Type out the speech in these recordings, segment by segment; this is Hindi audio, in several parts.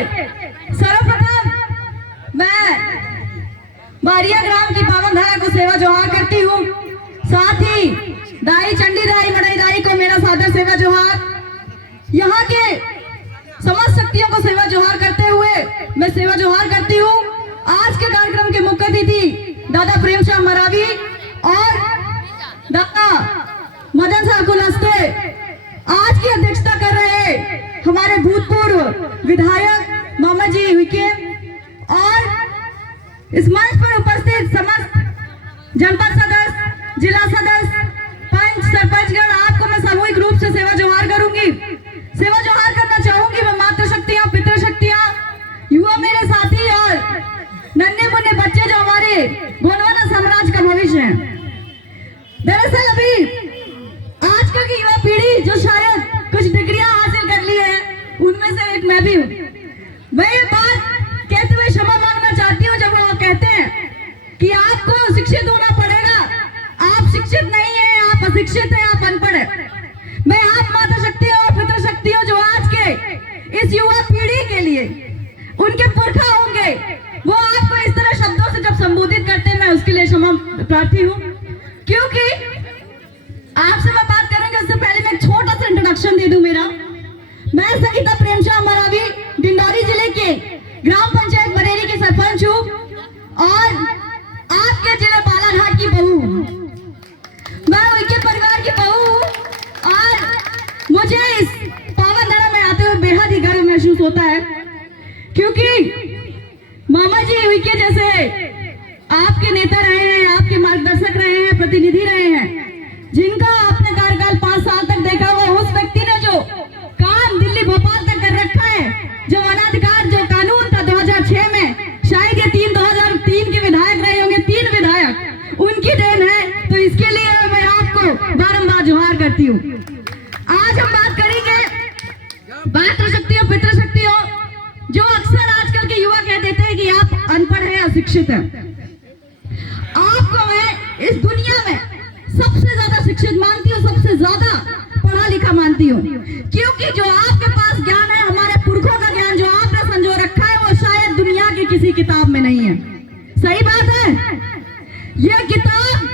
सर्वप्रथम मैं बारिया ग्राम की पावन धारा को सेवा जोहार करती हूँ। साथ ही दाई चंडी दाई मड़ई दाई को मेरा सादर सेवा जोहार। यहाँ के समस्त शक्तियों को सेवा जोहार करते हुए मैं सेवा जोहार करती हूँ। आज के कार्यक्रम के मुख्य अतिथि दादा प्रेमचंद मरावी और दादा मदन साहब कुलस्ते आज की अध्यक्षता कर रहे हमारे भूतपूर्व विधायक मामा जी हुईके और इस मंच पर उपस्थित समस्त जनपद सदस्य, जिला सदस्य, पंच, सरपंचगण, आपको मैं सामूहिक रूप से सेवा जोहार करूंगी। सेवा जोहार करना चाहूंगी मैं मातृशक्तियां, पितृशक्तियां, युवा मेरे साथी और नन्हे मुन्ने बच्चे जो हमारे गोंडवाना साम्राज्य का भविष्य है। दरअसल अभी आजकल की युवा पीढ़ी जो शायद कुछ डिग्रियां हासिल कर ली है, उनमें से एक मैं भी हूँ। मैं ये बात कहते हुए क्षमा मांगना चाहती हूँ जब वो कहते हैं कि आपको शिक्षित होना पड़ेगा, आप शिक्षित नहीं है, आप अशिक्षित है, आप अनपढ़ है। मैं आप माता शक्तियों और पितृ शक्तियों जो आज के इस युवा पीढ़ी के लिए उनके पुरखा होंगे, वो आपको इस तरह शब्दों से जब संबोधित करते हैं, मैं उसके लिए क्षमा प्रार्थी हूँ। क्योंकि आपसे मैं बात करूंगी उससे पहले मैं एक छोटा सा इंट्रोडक्शन दे दूं मेरा। मैं संगीता प्रेमचंद मरावी डिंडौरी जिले के ग्राम पंचायत बरेली की सरपंच हूँ और आपके जिले बालाघाट की बहू हूँ। मैं उनके परिवार की बहू हूँ और मुझे इस पावन धारा में आते हुए बेहद ही गर्व महसूस होता है, क्योंकि मामा जी उनके जैसे आपके नेता रहे हैं, आपके मार्गदर्शक रहे हैं, प्रतिनिधि रहे हैं, जिनका आपने कार्यकाल 5 साल तक देखा हुआ। उस व्यक्ति ने जो काम दिल्ली भोपाल तक कर रखा है, जो अनाधिकार जो कानून था 2006 में, शायद ये 2003 के विधायक रहे होंगे, 3 विधायक, उनकी देन है। तो इसके लिए मैं आपको बारंबार जोहार करती हूँ। आज हम बात करेंगे मातृशक्तियों, पितृशक्तियों, जो अक्सर आजकल के युवा कह देते हैं कि आप अनपढ़ है, अशिक्षित है। आपको मैं इस दुनिया में सबसे ज्यादा शिक्षित मानती हूँ, सबसे ज्यादा पढ़ा लिखा मानती हूँ, क्योंकि जो आपके पास ज्ञान है, हमारे पुरखों का ज्ञान जो आपने संजो रखा है, वो शायद दुनिया की किसी किताब में नहीं है। सही बात है। ये किताब,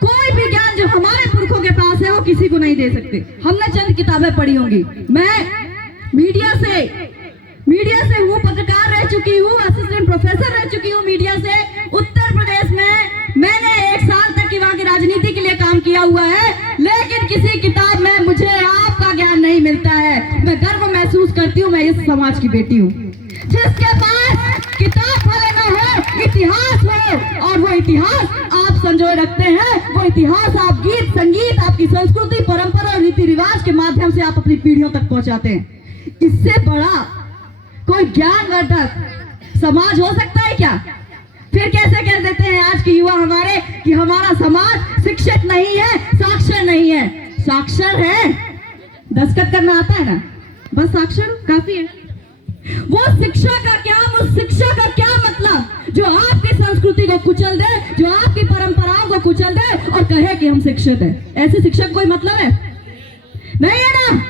कोई भी ज्ञान जो हमारे पुरखों के पास है, वो किसी को नहीं दे सकते। हमने चंद किताबें पढ़ी होंगी। मैं मीडिया से हूँ, पत्रकार रह चुकी हूँ, असिस्टेंट प्रोफेसर रह चुकी हूँ मीडिया से। उत्तर प्रदेश में मैंने 1 साल तक की वहाँ की राजनीति के लिए काम किया हुआ है, लेकिन किसी किताब में मुझे आपका ज्ञान नहीं मिलता है। मैं गर्व महसूस करती हूँ, मैं इस समाज की बेटी हूँ जिसके पास किताब भले न हो, इतिहास हो, और वो इतिहास आप संजोए रखते हैं। वो इतिहास आप गीत, संगीत, आपकी संस्कृति, परंपरा और रीति रिवाज के माध्यम से आप अपनी पीढ़ियों तक पहुंचाते हैं। इससे बड़ा कोई ज्ञानवर्धक समाज हो सकता है क्या? फिर कैसे कह देते हैं आज के युवा हमारे कि हमारा समाज शिक्षित नहीं है, साक्षर नहीं है। साक्षर है, दस्तखत करना आता है ना, बस साक्षर काफी है। वो शिक्षा का क्या, वो शिक्षा का क्या मतलब जो आपकी संस्कृति को कुचल दे, जो आपकी परंपराओं को कुचल दे और कहे कि हम शिक्षित है। ऐसे शिक्षक कोई मतलब है? नहीं है ना।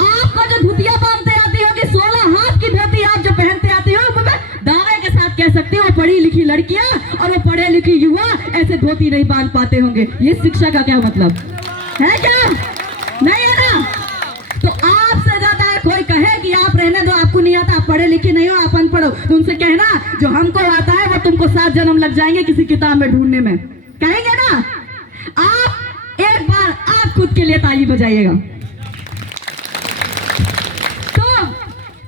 आपका जो धोतिया बांधते आती होगी, 16 हाथ की धोती आप जो पहनते आती हो, दावे के साथ कह सकते हो पढ़ी लिखी लड़कियां और वो पढ़े लिखे युवा ऐसे धोती नहीं बांध पाते होंगे। ये शिक्षा का क्या मतलब है? क्या नहीं है ना। तो आपसे ज्यादा कोई कहे कि आप रहने दो, आपको नहीं आता, आप पढ़े लिखे नहीं हो, आप अनपढ़ हो, तो उनसे कहना जो हमको आता है वो तुमको 7 जन्म लग जाएंगे किसी किताब में ढूंढने में, कहेंगे ना। आप एक बार आप खुद के लिए ताली बजाइएगा।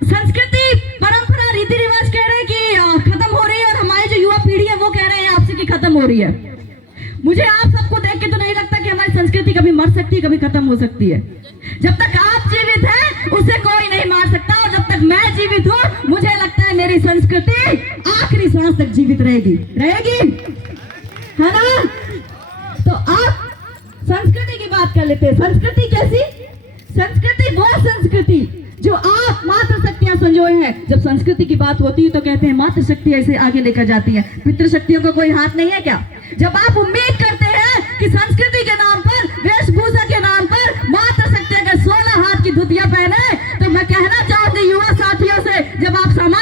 संस्कृति, परंपरा, रीति रिवाज कह रहे हैं कि खत्म हो रही है और हमारी जो युवा पीढ़ी है वो कह रहे हैं आपसे कि खत्म हो रही है। मुझे आप सबको देख के तो नहीं लगता कि हमारी संस्कृति कभी मर सकती है, कभी खत्म हो सकती है। जब तक आप जीवित हैं उसे कोई नहीं मार सकता, और जब तक मैं जीवित हूँ मुझे लगता है मेरी संस्कृति आखिरी सांस तक जीवित रहेगी, है ना। तो आप संस्कृति की बात कर लेते हैं। संस्कृति कैसी? संस्कृति वो संस्कृति जो आप मातृशक्तियां संजोए हैं। जब संस्कृति की बात होती है तो कहते हैं मातृशक्ति ऐसे आगे लेकर जाती है, पितृशक्तियों को कोई हाथ नहीं है क्या? जब आप उम्मीद करते हैं कि संस्कृति के नाम पर, वेशभूषा के नाम पर मातृशक्ति अगर 16 हाथ की धुतिया पहने, तो मैं कहना चाहूंगी युवा साथियों से, जब आप समाज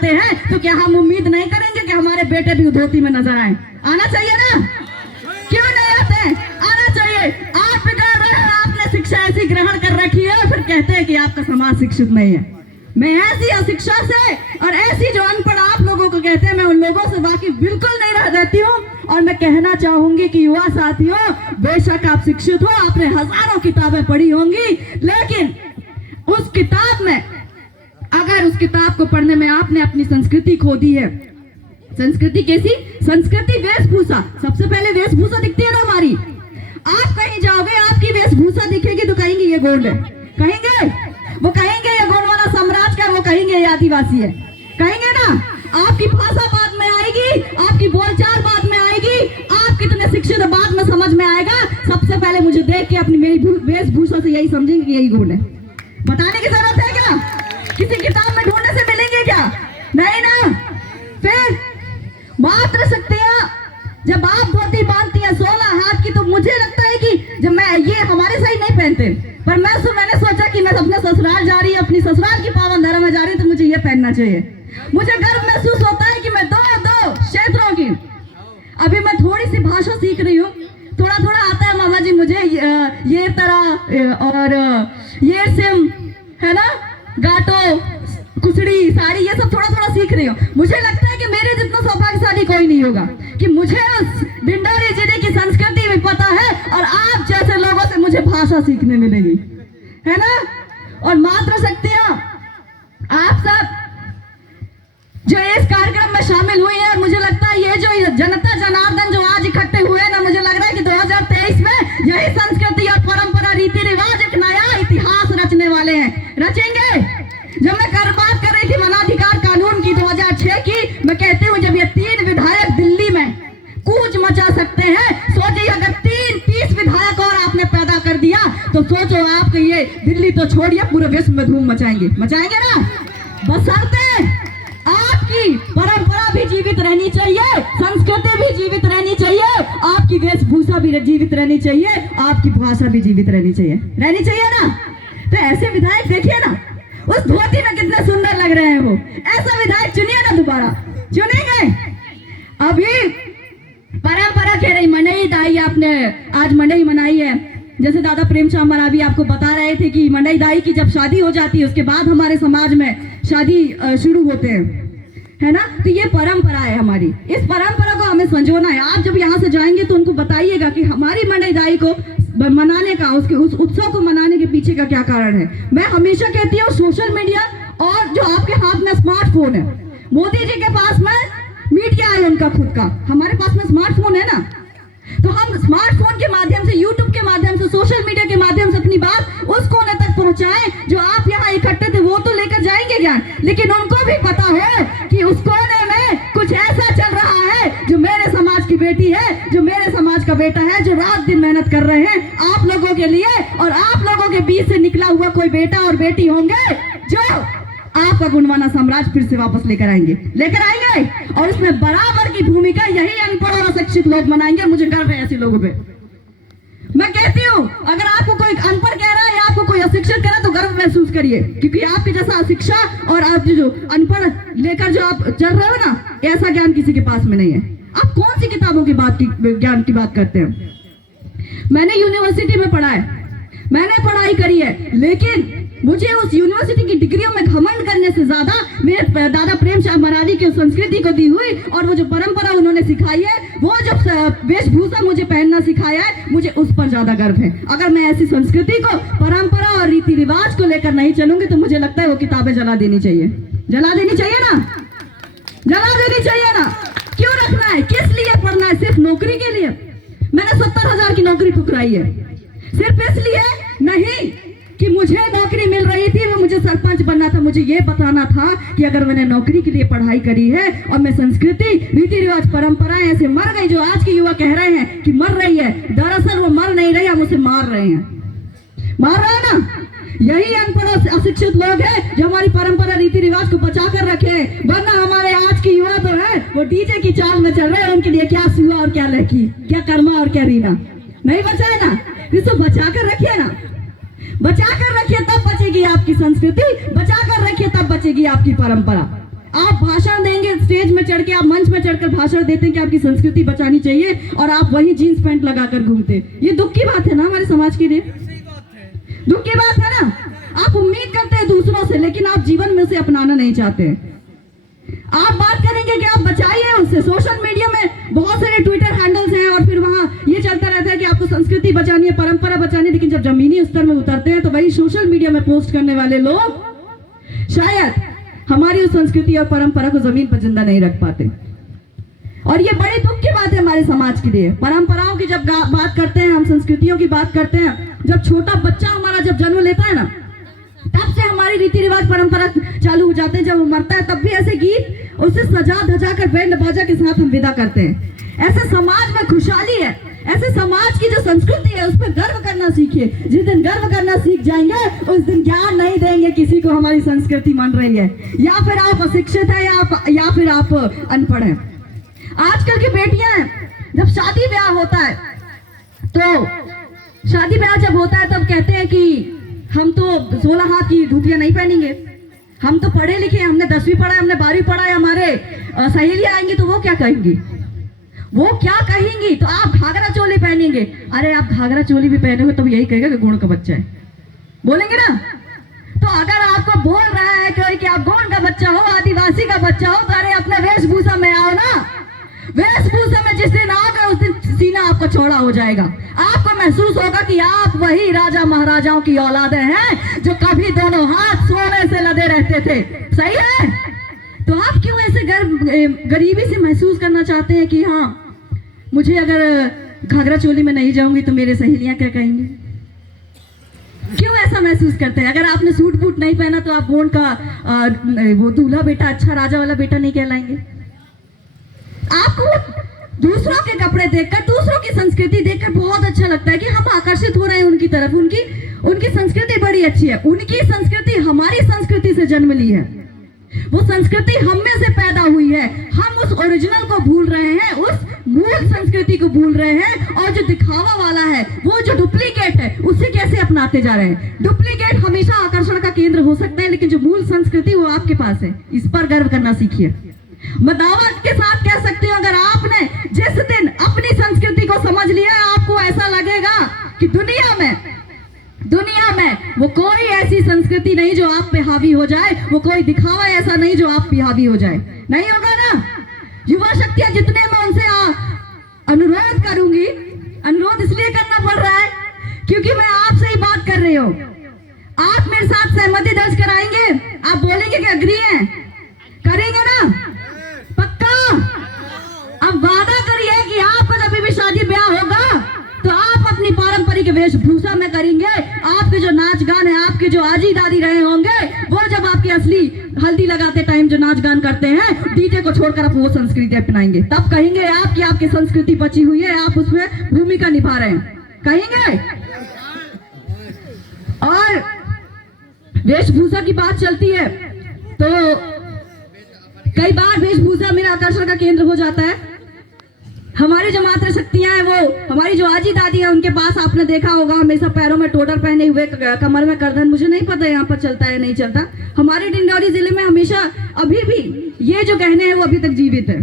आते हैं तो क्या हम उम्मीद नहीं करेंगे कि हमारे बेटे भी धोती में नजर आए? आना चाहिए ना? क्यों नहीं आते? आना चाहिए। आप बिगाड़ रहे हैं, आपने शिक्षा ऐसी ग्रहण कर रखी है, फिर कहते हैं कि आपका समाज शिक्षित नहीं है। मैं ऐसी अशिक्षा से और ऐसी जो अनपढ़ आप लोगों को कहते हैं, मैं उन लोगों से वाकिफ बिल्कुल नहीं रह जाती हूँ। और मैं कहना चाहूंगी कि युवा साथियों, बेशक आप शिक्षित हो, आपने हजारों किताबें पढ़ी होंगी, लेकिन उस किताब में, अगर उस किताब को पढ़ने में आपने अपनी संस्कृति खो दी है, संस्कृति कैसी? संस्कृति वेशभूषा। सबसे पहले वेशभूषा दिखती है ना हमारी। आप कहीं जाओगे, आपकी वेशभूषा दिखेगी तो कहेंगे ये गोंड है, कहेंगे वो, कहेंगे ये गोंडवाना साम्राज्य का, वो कहेंगे ये आदिवासी है, कहेंगे ना? आपकी भाषा बाद में आएगी, आपकी बोलचाल बाद में आएगी, आप कितने शिक्षित बाद में समझ में आएगा। सबसे पहले मुझे देख के अपनी मेरी वेशभूषा से यही समझेंगे कि यही गोंड है। बताने की जरूरत है क्या? किसी किताब में ढूंढने से मिलेंगे क्या? नहीं ना। फिर मात्र शक्तियां, जब आप धोती बांधती है 16 हाथ की, तो मुझे लगता है कि जब मैं, ये हमारे सही नहीं पहनते, पर मैंने सोचा कि मैं अपने ससुराल जा रही हूँ, अपनी ससुराल की पावन धर्म में जा रही हूँ, तो मुझे ये पहनना चाहिए। मुझे गर्व महसूस होता है कि मैं दो क्षेत्रों की, अभी मैं थोड़ी सी भाषा सीख रही हूँ, थोड़ा थोड़ा आता है मामा जी मुझे, ये तरह और ये सिम है ना, गाटो, कुसड़ी, साड़ी, ये सब थोड़ा थोड़ा सीख रही हूँ। मुझे लगता है कि मेरे जितना सौभाग्यशाली कोई नहीं होगा कि मुझे उस डिंडोरी जिले की संस्कृति भी पता है और आप जैसे लोगों से मुझे भाषा सीखने मिलेगी, है ना। और मात्र शक्तियां, आप सब जो इस कार्यक्रम में शामिल हुई है, मुझे लगता है ये जो जनता जनार्दन जो आज इकट्ठे हुए ना, मुझे लग रहा है कि 2023 में यही संस्कृति और परंपरा, रीति रिवाज, एक नया इतिहास रचने वाले हैं, रचेंगे। जब मैं बात कर रही थी वनाधिकार कानून की 2006 की, मैं कहती हूँ जब ये 3 विधायक दिल्ली में कूच मचा सकते हैं, सोचिए अगर 30 विधायक और आपने पैदा कर दिया, तो सोचो आप ये दिल्ली तो छोड़िए, पूरे विश्व में धूम मचाएंगे ना। बशर्ते आपकी परंपरा भी जीवित रहनी चाहिए, संस्कृति भी जीवित रहनी चाहिए, आपकी वेशभूषा भी जीवित रहनी चाहिए, आपकी भाषा भी जीवित रहनी चाहिए ना। तो ऐसे विधायक देखिए ना, उस धोती में कितने सुंदर लग रहे हैं वो। ऐसा विधायक चुनिए ना, दोबारा चुनेंगे। अभी परंपरा कह रही मंडई दाई, आपने आज मंडई मनाई है, जैसे दादा प्रेमचंद मरावी आपको बता रहे थे कि मंडई दाई की जब शादी हो जाती है, उसके बाद हमारे समाज में शादी शुरू होते हैं, है ना। तो ये परंपरा है हमारी, इस परंपरा को हमें संजोना है। आप जब यहाँ से जाएंगे तो उनको बताइएगा कि हमारी मंडई दाई को मनाने का, उसके उस उत्सव को मनाने के पीछे का क्या कारण है। मैं हमेशा कहती हूँ सोशल मीडिया और जो आपके हाथ में स्मार्टफोन है, मोदी जी के पास में मीडिया है उनका खुद का, हमारे पास में स्मार्टफोन है ना, तो हम स्मार्टफोन के माध्यम से, यूट्यूब के माध्यम से, सोशल मीडिया के माध्यम से अपनी बात उस कोने तक पहुंचाएं जो आप यहाँ इकट्ठे थे। वो तो लेकर जाएंगे ज्ञान, लेकिन उनको भी पता है कि उस कोने में कुछ ऐसा चल रहा है जो मेरे समाज की बेटी है, जो मेरे समाज का बेटा है, जो रात दिन मेहनत कर रहे हैं आप लोगों के लिए, और आप लोगों के बीच से निकला हुआ कोई बेटा और बेटी होंगे जो आपका गुणवाना साम्राज्य फिर से वापस लेकर आएंगे। और इसमें बराबर की भूमिका यही अनपढ़ और अशिक्षित लोग बनाएंगे। मुझे गर्व है ऐसे लोगों पे। मैं कहती हूँ अगर आपको कोई अनपढ़ कह रहा है या आपको कोई अशिक्षित कह रहा है तो गर्व महसूस करिए, क्योंकि आपकी जैसा अशिक्षा और आप जो अनपढ़ लेकर जो आप चल रहे हो ना, ऐसा ज्ञान किसी के पास में नहीं है। आप कौन सी किताबों की ज्ञान की बात करते हैं? मैंने यूनिवर्सिटी में पढ़ा है, मैंने पढ़ाई करी है, लेकिन मुझे उस यूनिवर्सिटी की डिग्रियों में घमंड करने से ज्यादा मेरे दादा प्रेमचंद मरावी की संस्कृति को दी हुई और वो जो परंपरा उन्होंने सिखाई है, वो जो वेशभूषा मुझे पहनना सिखाया है, मुझे उस पर ज्यादा गर्व है। अगर मैं ऐसी संस्कृति को, परंपरा और रीति रिवाज को लेकर नहीं चलूंगी तो मुझे लगता है वो किताबें जला देनी चाहिए। जला देनी चाहिए ना, जला देनी चाहिए ना। क्यों रखना है, किस लिए पढ़ना है? सिर्फ नौकरी के लिए? मैंने 70,000 की नौकरी ठुकराई है, सिर्फ इसलिए नहीं कि मुझे नौकरी मिल रही थी, वो मुझे सरपंच बनना था। मुझे ये बताना था कि अगर मैंने नौकरी के लिए पढ़ाई करी है और मैं संस्कृति, रीति रिवाज, परंपराएं ऐसे मर गई जो आज के युवा कह रहे हैं कि मर रही है, दरअसल वो मर नहीं रही, हम उसे मार रहे हैं। मार रहे हैं ना। यही अनपढ़ अशिक्षित लोग हैं जो हमारी परंपरा, रीति रिवाज को बचा कर रखे हैं। वरना हमारे आज के युवा तो है वो डीजे की चाल में चल रहे हैं। उनके लिए क्या सिवा और क्या लकी, क्या कर्मा और क्या रीना नहीं बचा है ना। इसको बचा कर रखिए ना, बचा कर रखिए, तब बचेगी आपकी संस्कृति, बचा कर रखिए तब बचेगी आपकी परंपरा। आप भाषण देंगे स्टेज में चढ़ के, आप मंच में चढ़कर भाषण देते हैं कि आपकी संस्कृति बचानी चाहिए, और आप वही जीन्स पैंट लगाकर घूमते। ये दुख की बात है ना हमारे समाज के लिए, दुख की बात है ना। आप उम्मीद करते हैं दूसरों से, लेकिन आप जीवन में उसे अपनाना नहीं चाहते। आप बात करेंगे कि आप बचाइए उससे। सोशल मीडिया में बहुत सारे ट्विटर हैंडल्स हैं, और फिर वहां ये चलता रहता है कि आपको संस्कृति बचानी है, परंपरा बचानी है, लेकिन जब जमीनी स्तर में उतरते हैं तो वही सोशल मीडिया में पोस्ट करने वाले लोग शायद हमारी उस संस्कृति और परंपरा को जमीन पर जिंदा नहीं रख पाते। और ये बड़े दुख की बात है हमारे समाज के लिए। परंपराओं की जब बात करते हैं, हम संस्कृतियों की बात करते हैं, जब छोटा बच्चा हमारा जब जन्म लेता है ना, तब से हमारी रीति रिवाज परंपरा चालू हो जाते हैं। जब वो मरता है तब भी ऐसे गीत उसे सजा धजा कर बैंड बाजा के साथ हम विदा करते हैं। ऐसे समाज में खुशहाली है, ऐसे समाज की जो संस्कृति है उस पर गर्व करना सीखिए। जिस दिन गर्व करना सीख जाएंगे उस दिन ज्ञान नहीं देंगे किसी को हमारी संस्कृति मन रही है, या फिर आप अशिक्षित है या फिर आप अनपढ़ हैं। आजकल की बेटियां जब शादी ब्याह होता है, तो शादी ब्याह जब होता है तब कहते हैं कि हम तो 16 हाथ की धोतियां नहीं पहनेंगे, हम तो पढ़े लिखे, हमने 10वीं पढ़ा है, हमने 12वीं पढ़ा है, हमारे सहेलियां आएंगी तो वो क्या कहेंगी, वो क्या कहेंगी, तो आप घाघरा चोली पहनेंगे। अरे आप घाघरा चोली भी पहनोगे तो यही कहेगा कि गोंड का बच्चा है, बोलेंगे ना। तो अगर आपको बोल रहा है कोई कि आप गोंड का बच्चा हो, आदिवासी का बच्चा हो, तो अरे अपने वेशभूषा में आओ ना। वेशभूषा में जिस दिन आओगे उस दिन सीना आपका चौड़ा हो जाएगा। आपको महसूस होगा कि आप वही राजा महाराजाओं की औलादे हैं जो कभी दोनों हाथ सोने से लदे रहते थे। सही है? तो आप क्यों ऐसे गरीबी से महसूस करना चाहते हैं कि हाँ मुझे अगर घाघरा चोली में नहीं जाऊंगी तो मेरे सहेलियां क्या कहेंगे? क्यों ऐसा महसूस करते हैं? अगर आपने सूट बूट नहीं पहना तो आप गोंड का वो दूल्हा बेटा, अच्छा राजा वाला बेटा नहीं कहलाएंगे। आपको दूसरों के कपड़े देखकर, दूसरों की संस्कृति देखकर बहुत अच्छा लगता है कि हम आकर्षित हो रहे हैं उनकी तरफ। उनकी संस्कृति बड़ी अच्छी है। उनकी संस्कृति हमारी संस्कृति से जन्म ली है, वो संस्कृति हम में से पैदा हुई है। हम उस ओरिजिनल को भूल रहे हैं, उस मूल संस्कृति को भूल रहे हैं, और जो दिखावा वाला है, वो जो डुप्लीकेट है, उसे कैसे अपनाते जा रहे हैं। डुप्लीकेट हमेशा आकर्षण का केंद्र हो सकता है, लेकिन जो मूल संस्कृति वो आपके पास है। इस पर गर्व करना सीखिए। मैं दावत के साथ कह सकती हूँ, अगर आपने जिस दिन अपनी संस्कृति को समझ लिया, आपको ऐसा लगेगा कि दुनिया में वो कोई ऐसी संस्कृति नहीं जो आप पे हावी हो जाए, वो कोई दिखावा ऐसा नहीं जो आप पे हावी हो जाए। नहीं होगा ना। युवा शक्तियां जितने मैं उनसे अनुरोध करूंगी, अनुरोध इसलिए करना पड़ रहा है क्योंकि मैं आपसे ही बात कर रही हूँ। आप मेरे साथ सहमति दर्ज कराएंगे? आप बोलेंगे कि अग्री हैं? करेंगे ना? अब वादा करिए कि आपका जब भी शादी ब्याह होगा तो आप अपनी पारंपरिक वेशभूषा में करेंगे। आपके जो नाच गान है, आपके जो आजी दादी रहे होंगे, वो जब आपकी असली हल्दी लगाते टाइम जो नाच गान करते हैं, डीजे को छोड़कर आप वो संस्कृति अपनाएंगे। तब कहेंगे आप कि आपकी संस्कृति बची हुई है, आप उसमें भूमिका निभा रहे हैं, कहेंगे। और वेशभूषा की बात चलती है तो कई बार वेशभूषा मेरा आकर्षण का केंद्र हो जाता है। हमारी जो मातृ शक्तियां हैं, वो हमारी जो आजी दादी है, उनके पास आपने देखा होगा हमेशा पैरों में टोटर पहने हुए, कमर में करधन, मुझे नहीं पता यहाँ पर चलता है नहीं चलता। हमारे डिंडौरी जिले में हमेशा अभी भी ये जो गहने हैं वो अभी तक जीवित है।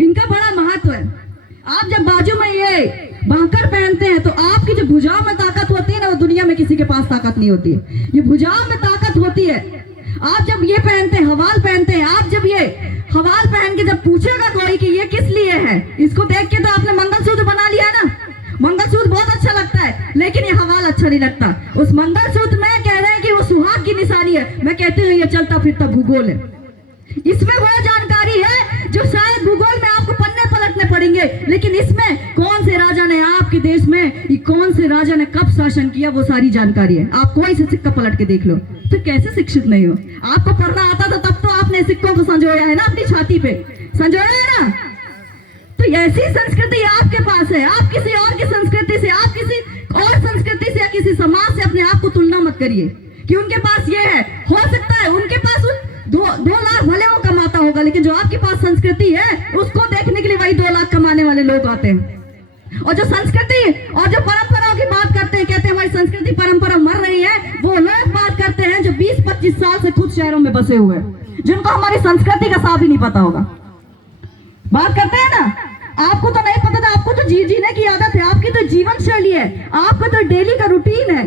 इनका बड़ा महत्व है। आप जब बाजू में ये बांकर पहनते हैं तो आपकी जो भुजाओं में ताकत होती है ना, वो दुनिया में किसी के पास ताकत नहीं होती है। ये भुजाओं में ताकत होती है। आप जब ये पहनते हैं, हवाल पहनते हैं, आप जब ये हवाल पहन के जब पूछेगा कोई कि ये किस लिए है, इसको देख के तो आपने मंगलसूत्र बना लिया ना। मंगलसूत्र बहुत अच्छा लगता है, लेकिन ये हवाल अच्छा नहीं लगता। उस मंगलसूत्र में कह रहे हैं कि वो सुहाग की निशानी है, मैं कहती हूँ ये चलता फिरता भूगोल है। इसमें वो जानकारी है जो शायद भूगोल में आपको पन्ने पलटने पड़ेंगे, लेकिन इसमें कौन से राजा ने आपके देश में, कौन से राजा ने कब शासन किया, वो सारी जानकारी है। आप कोई से सिक्का पलट के देख लो, तो कैसे शिक्षित नहीं हो? आपको पढ़ना आता था तब तो आपने सिक्कों को संजोया है ना, अपनी छाती पे संजोया है ना। तो ऐसी संस्कृति आपके पास है। आप किसी और की संस्कृति से, आप किसी और संस्कृति से या किसी समाज से अपने आप को तुलना मत करिए कि उनके पास ये है। हो सकता है उनके पास 2 लाख भले वो कमाता होगा, लेकिन जो आपके पास संस्कृति है उसको देखने के लिए वही 2 लाख कमाने वाले लोग आते हैं। और जो संस्कृति और जो परंपराओं की बात करते हैं, कहते हैं हमारी संस्कृति परंपरा मर रही है, वो लोग बात करते हैं जो 20-25 साल से खुद शहरों में बसे हुए हैं, जिनको हमारी संस्कृति का साफ ही नहीं पता होगा। बात करते हैं ना, आपको तो नहीं पता था, आपको तो जीने की आदत है, आपकी तो जीवन शैली है, आपका तो डेली का रूटीन है,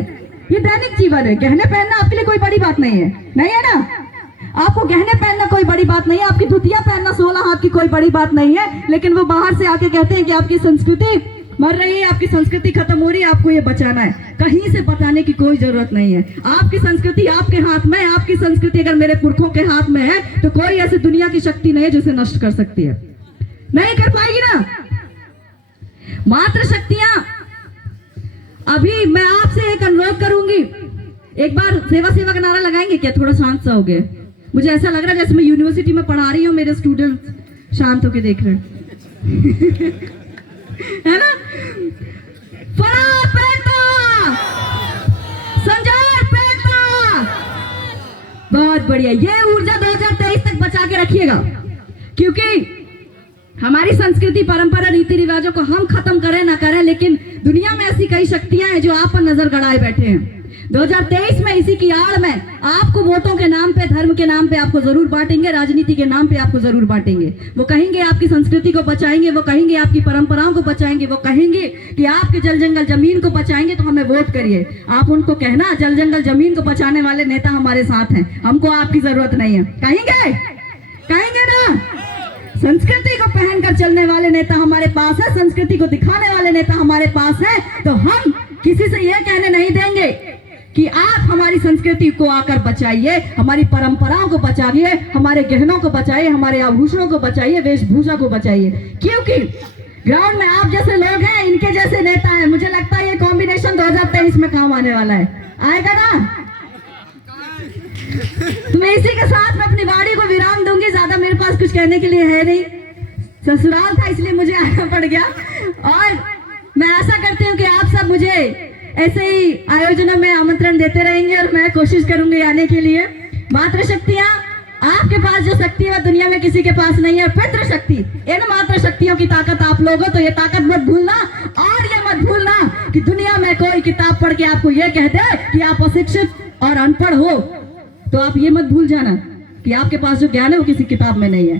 ये दैनिक जीवन है। गहने पहनना आपके लिए कोई बड़ी बात नहीं है, नहीं है ना? आपको गहने पहनना कोई बड़ी बात नहीं है, आपकी धुतिया पहनना 16 हाथ की कोई बड़ी बात नहीं है, लेकिन वो बाहर से आके कहते हैं कि आपकी संस्कृति मर रही है, आपकी संस्कृति खत्म हो रही है, आपको ये बचाना है। कहीं से बताने की कोई जरूरत नहीं है। आपकी संस्कृति आपके हाथ में है। आपकी संस्कृति अगर मेरे पुरखों के हाथ में है तो कोई ऐसी दुनिया की शक्ति नहीं है जिसे नष्ट कर सकती है, नहीं कर पाएगी ना। मात्र शक्तियां, अभी मैं आपसे एक अनुरोध करूंगी, एक बार सेवा सेवा का नारा लगाएंगे क्या? थोड़ा शांत सा हो गए, मुझे ऐसा लग रहा है जैसे मैं यूनिवर्सिटी में पढ़ा रही हूँ, मेरे स्टूडेंट शांत होके देख रहे हैं है ना? बहुत बढ़िया, ये ऊर्जा 2023 तक बचा के रखिएगा, क्योंकि हमारी संस्कृति परंपरा रीति रिवाजों को हम खत्म करें ना करें, लेकिन दुनिया में ऐसी कई शक्तियां हैं जो आप पर नजर गड़ाए बैठे हैं। 2023 में इसी की आड़ में आपको वोटों के नाम पे, धर्म के नाम पे आपको जरूर बांटेंगे, राजनीति के नाम पे आपको जरूर बांटेंगे। वो कहेंगे आपकी संस्कृति को बचाएंगे, वो कहेंगे आपकी परंपराओं को बचाएंगे, वो कहेंगे कि आपके जल जंगल जमीन को बचाएंगे तो हमें वोट करिए। आप उनको कहना जल जंगल जमीन को बचाने वाले नेता हमारे साथ हैं, हमको आपकी जरूरत नहीं है। कहेंगे ना? संस्कृति को पहनकर चलने वाले नेता हमारे पास है, संस्कृति को दिखाने वाले नेता हमारे पास है, तो हम किसी से यह कहने नहीं देंगे कि आप हमारी संस्कृति को आकर बचाइए, हमारी परंपराओं को बचाइए, हमारे गहनों को बचाइए, हमारे आभूषणों को बचाइए, वेशभूषा को बचाइए। क्योंकि ग्राउंड में आप जैसे लोग हैं, इनके जैसे नेता हैं, मुझे लगता है ये कॉम्बिनेशन 2023 में काम आने वाला है। आएगा ना? तो मैं इसी के साथ में अपनी वाणी को विराम दूंगी, ज्यादा मेरे पास कुछ कहने के लिए है नहीं। ससुराल था इसलिए मुझे आना पड़ गया, और मैं आशा करती हूँ कि आप सब मुझे ऐसे ही आयोजनों में आमंत्रण देते रहेंगे और मैं कोशिश करूंगी आने के लिए। मात्र शक्तियां, आपके पास जो शक्ति है वह दुनिया में किसी के पास नहीं है। पितृ शक्ति, इन मात्र शक्तियों की ताकत आप लोग हो, तो ये ताकत मत भूलना, और ये मत भूलना कि दुनिया में कोई किताब पढ़ के आपको ये कह दे कि आप अशिक्षित और अनपढ़ हो, तो आप ये मत भूल जाना कि आपके पास जो ज्ञान है वो किसी किताब में नहीं है।